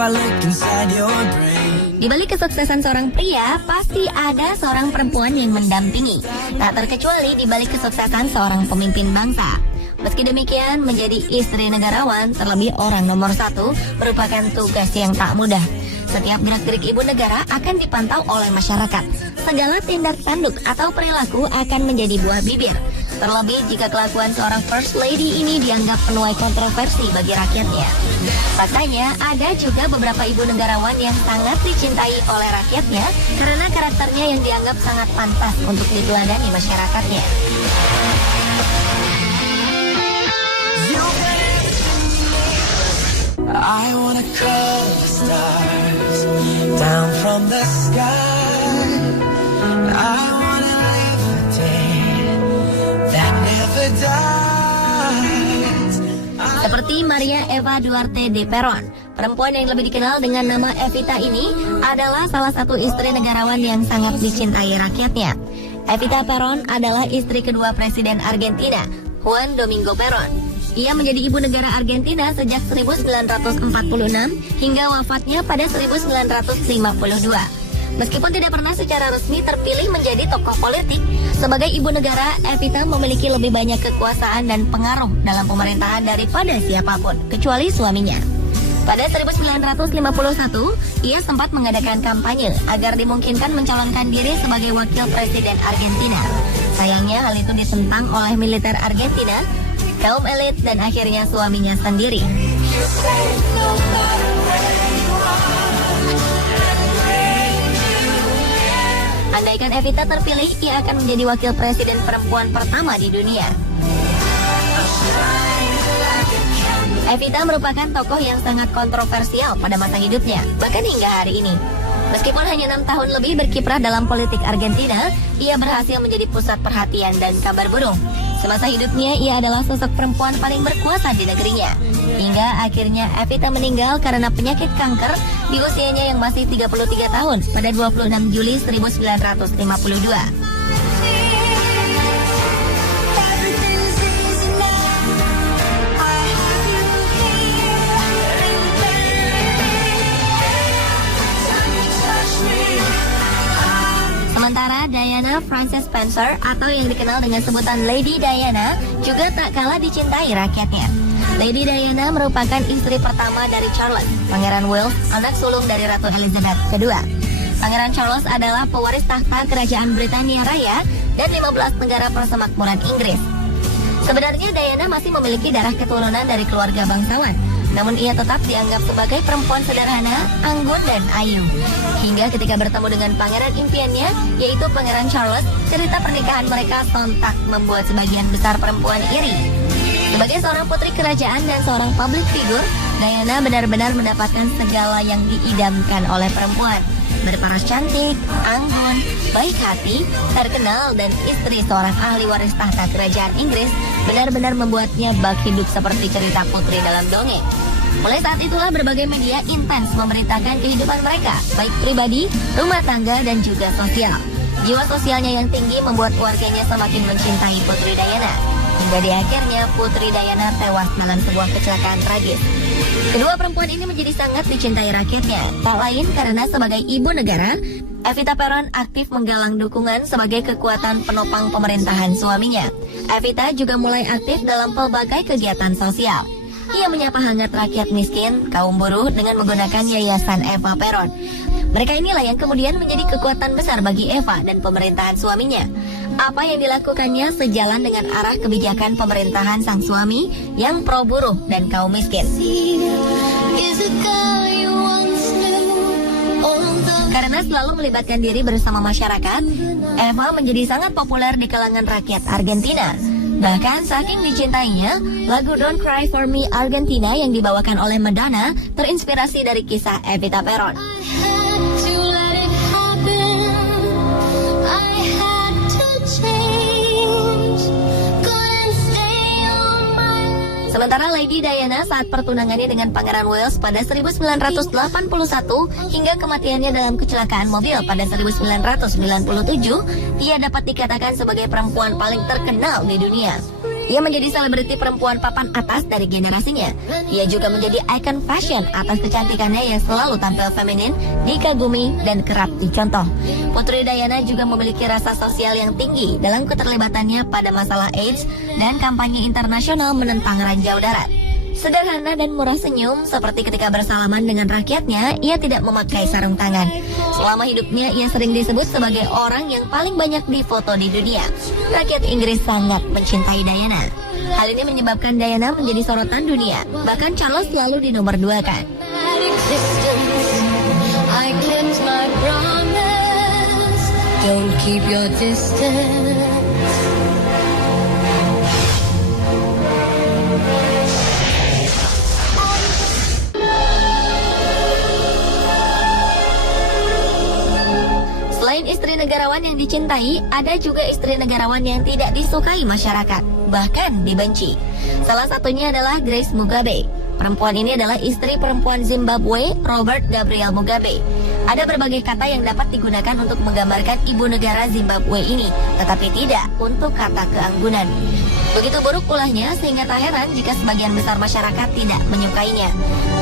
I look inside your brain. Di balik kesuksesan seorang pria, pasti ada seorang perempuan yang mendampingi. Tak terkecuali di balik kesuksesan seorang pemimpin bangsa. Meski demikian, menjadi istri negarawan, terlebih orang nomor 1, merupakan tugas yang tak mudah. Setiap gerak-gerik ibu negara akan dipantau oleh masyarakat. Segala tindak tanduk atau perilaku akan menjadi buah bibir. Terlebih jika kelakuan seorang First Lady ini dianggap menuai kontroversi bagi rakyatnya. Faktanya, ada juga beberapa ibu negarawan yang sangat dicintai oleh rakyatnya karena karakternya yang dianggap sangat pantas untuk diteladani masyarakatnya. I wanna call the stars down from the sky. I wanna live a day that never dies. Seperti Maria Eva Duarte de Perón, perempuan yang lebih dikenal dengan nama Evita ini adalah salah satu istri negarawan yang sangat dicintai rakyatnya. Evita Perón adalah istri kedua Presiden Argentina, Juan Domingo Perón. Ia menjadi ibu negara Argentina sejak 1946 hingga wafatnya pada 1952. Meskipun tidak pernah secara resmi terpilih menjadi tokoh politik, sebagai ibu negara, Evita memiliki lebih banyak kekuasaan dan pengaruh dalam pemerintahan daripada siapapun, kecuali suaminya. Pada 1951, ia sempat mengadakan kampanye agar dimungkinkan mencalonkan diri sebagai wakil presiden Argentina. Sayangnya hal itu ditentang oleh militer Argentina, kaum elit, dan akhirnya suaminya sendiri. Andaikan Evita terpilih, ia akan menjadi wakil presiden perempuan pertama di dunia. Evita merupakan tokoh yang sangat kontroversial pada masa hidupnya, bahkan hingga hari ini. Meskipun hanya 6 tahun lebih berkiprah dalam politik Argentina, ia berhasil menjadi pusat perhatian dan kabar burung. Semasa hidupnya, ia adalah sosok perempuan paling berkuasa di negerinya. Hingga akhirnya Evita meninggal karena penyakit kanker di usianya yang masih 33 tahun pada 26 Juli 1952. Sementara Diana Frances Spencer atau yang dikenal dengan sebutan Lady Diana juga tak kalah dicintai rakyatnya. Lady Diana merupakan istri pertama dari Charles, Pangeran Wales, anak sulung dari Ratu Elizabeth II. Pangeran Charles adalah pewaris tahta Kerajaan Britania Raya dan 15 negara persemakmuran Inggris. Sebenarnya Diana masih memiliki darah keturunan dari keluarga bangsawan, namun ia tetap dianggap sebagai perempuan sederhana, anggun, dan ayu. Hingga ketika bertemu dengan pangeran impiannya, yaitu Pangeran Charles, cerita pernikahan mereka sontak membuat sebagian besar perempuan iri. Sebagai seorang putri kerajaan dan seorang public figure, Diana benar-benar mendapatkan segala yang diidamkan oleh perempuan. Berparas cantik, anggun, baik hati, terkenal, dan istri seorang ahli waris tahta kerajaan Inggris benar-benar membuatnya bak hidup seperti cerita putri dalam dongeng. Mulai saat itulah berbagai media intens memberitakan kehidupan mereka, baik pribadi, rumah tangga, dan juga sosial. Jiwa sosialnya yang tinggi membuat keluarganya semakin mencintai Putri Diana. Hingga di akhirnya Putri Diana tewas dalam sebuah kecelakaan tragis. Kedua perempuan ini menjadi sangat dicintai rakyatnya, tak lain karena sebagai ibu negara, Evita Perón aktif menggalang dukungan sebagai kekuatan penopang pemerintahan suaminya. Evita juga mulai aktif dalam pelbagai kegiatan sosial. Ia menyapa hangat rakyat miskin, kaum buruh dengan menggunakan yayasan Eva Perón. Mereka inilah yang kemudian menjadi kekuatan besar bagi Eva dan pemerintahan suaminya. Apa yang dilakukannya sejalan dengan arah kebijakan pemerintahan sang suami yang pro buruh dan kaum miskin. Karena selalu melibatkan diri bersama masyarakat, Eva menjadi sangat populer di kalangan rakyat Argentina. Bahkan saking dicintainya, lagu Don't Cry For Me Argentina yang dibawakan oleh Madonna terinspirasi dari kisah Evita Perón. Sementara Lady Diana saat pertunangannya dengan Pangeran Wales pada 1981 hingga kematiannya dalam kecelakaan mobil pada 1997, ia dapat dikatakan sebagai perempuan paling terkenal di dunia. Ia menjadi selebriti perempuan papan atas dari generasinya. Ia juga menjadi ikon fashion atas kecantikannya yang selalu tampil feminin, dikagumi, dan kerap dicontoh. Putri Diana juga memiliki rasa sosial yang tinggi dalam keterlibatannya pada masalah AIDS dan kampanye internasional menentang ranjau darat. Sederhana dan murah senyum, seperti ketika bersalaman dengan rakyatnya, ia tidak memakai sarung tangan. Selama hidupnya, ia sering disebut sebagai orang yang paling banyak difoto di dunia. Rakyat Inggris sangat mencintai Diana. Hal ini menyebabkan Diana menjadi sorotan dunia. Bahkan Charles selalu dinomorduakan. Don't keep your distance. Selain istri negarawan yang dicintai, ada juga istri negarawan yang tidak disukai masyarakat, bahkan dibenci. Salah satunya adalah Grace Mugabe. Perempuan ini adalah istri perempuan Zimbabwe, Robert Gabriel Mugabe. Ada berbagai kata yang dapat digunakan untuk menggambarkan ibu negara Zimbabwe ini, tetapi tidak untuk kata keanggunan. Begitu buruk ulahnya sehingga tak heran jika sebagian besar masyarakat tidak menyukainya.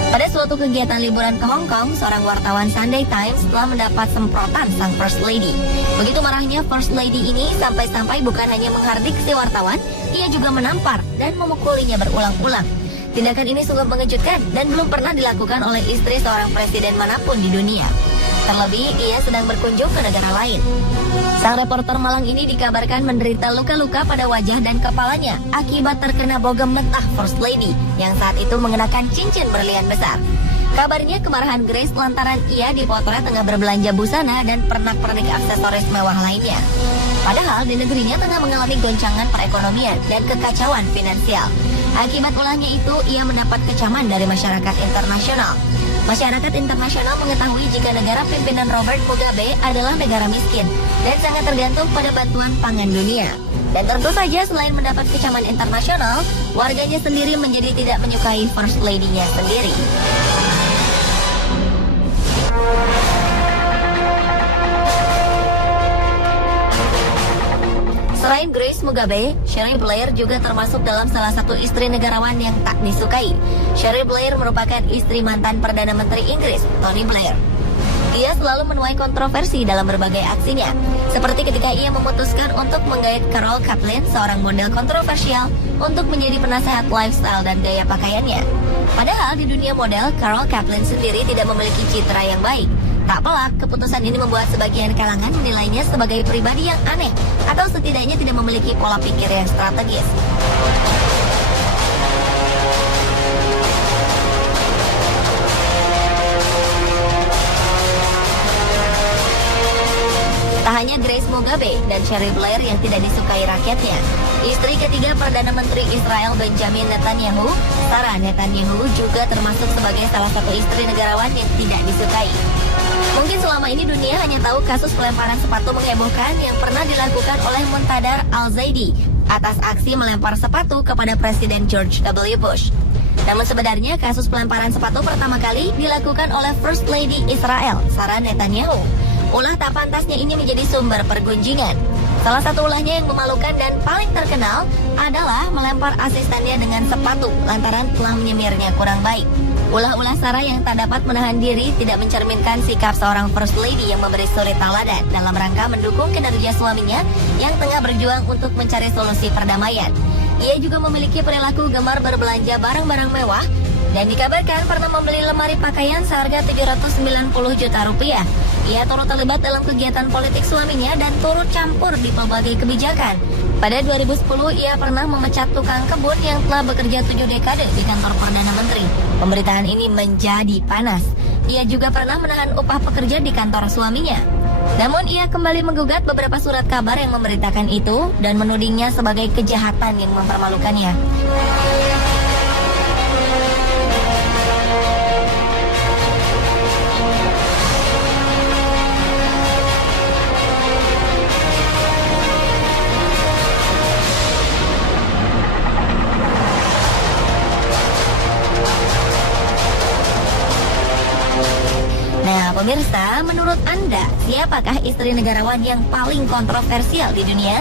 Pada suatu kegiatan liburan ke Hong Kong, seorang wartawan Sunday Times telah mendapat semprotan sang First Lady. Begitu marahnya First Lady ini sampai-sampai bukan hanya menghardik si wartawan, ia juga menampar dan memukulinya berulang-ulang. Tindakan ini sungguh mengejutkan dan belum pernah dilakukan oleh istri seorang presiden manapun di dunia. Terlebih, ia sedang berkunjung ke negara lain. Sang reporter malang ini dikabarkan menderita luka-luka pada wajah dan kepalanya akibat terkena bogem mentah First Lady yang saat itu mengenakan cincin berlian besar. Kabarnya kemarahan Grace lantaran ia dipotret tengah berbelanja busana dan pernak-pernik aksesoris mewah lainnya. Padahal di negerinya tengah mengalami goncangan perekonomian dan kekacauan finansial. Akibat ulahnya itu, ia mendapat kecaman dari masyarakat internasional. Masyarakat internasional mengetahui jika negara pimpinan Robert Mugabe adalah negara miskin dan sangat tergantung pada bantuan pangan dunia. Dan tentu saja selain mendapat kecaman internasional, warganya sendiri menjadi tidak menyukai First Lady-nya sendiri. Selain Grace Mugabe, Cheryl Blair juga termasuk dalam salah satu istri negarawan yang tak disukai. Cheryl Blair merupakan istri mantan Perdana Menteri Inggris, Tony Blair. Ia selalu menuai kontroversi dalam berbagai aksinya, seperti ketika ia memutuskan untuk menggait Carol Kaplan, seorang model kontroversial, untuk menjadi penasehat lifestyle dan gaya pakaiannya. Padahal di dunia model, Carol Kaplan sendiri tidak memiliki citra yang baik. Tak pelak, keputusan ini membuat sebagian kalangan menilainya sebagai pribadi yang aneh atau setidaknya tidak memiliki pola pikir yang strategis. Tak hanya Grace Mugabe dan Cheryl Blair yang tidak disukai rakyatnya. Istri ketiga Perdana Menteri Israel Benjamin Netanyahu, Sarah Netanyahu, juga termasuk sebagai salah satu istri negarawan yang tidak disukai. Mungkin selama ini dunia hanya tahu kasus pelemparan sepatu menghebohkan yang pernah dilakukan oleh Muntadar Al-Zaidi atas aksi melempar sepatu kepada Presiden George W. Bush. Namun sebenarnya kasus pelemparan sepatu pertama kali dilakukan oleh First Lady Israel, Sarah Netanyahu. Ulah tak pantasnya ini menjadi sumber pergunjingan. Salah satu ulahnya yang memalukan dan paling terkenal adalah melempar asistennya dengan sepatu lantaran telah menyemirnya kurang baik. Ulah-ulah Sarah yang tak dapat menahan diri tidak mencerminkan sikap seorang First Lady yang memberi suri tauladan dalam rangka mendukung kinerja suaminya yang tengah berjuang untuk mencari solusi perdamaian. Ia juga memiliki perilaku gemar berbelanja barang-barang mewah dan dikabarkan pernah membeli lemari pakaian seharga 790 juta rupiah. Ia turut terlibat dalam kegiatan politik suaminya dan turut campur di berbagai kebijakan. Pada 2010, ia pernah memecat tukang kebun yang telah bekerja 7 dekade di kantor Perdana Menteri. Pemberitaan ini menjadi panas. Ia juga pernah menahan upah pekerja di kantor suaminya. Namun ia kembali menggugat beberapa surat kabar yang memberitakan itu dan menudingnya sebagai kejahatan yang mempermalukannya. Nah, pemirsa, menurut Anda, siapakah istri negarawan yang paling kontroversial di dunia?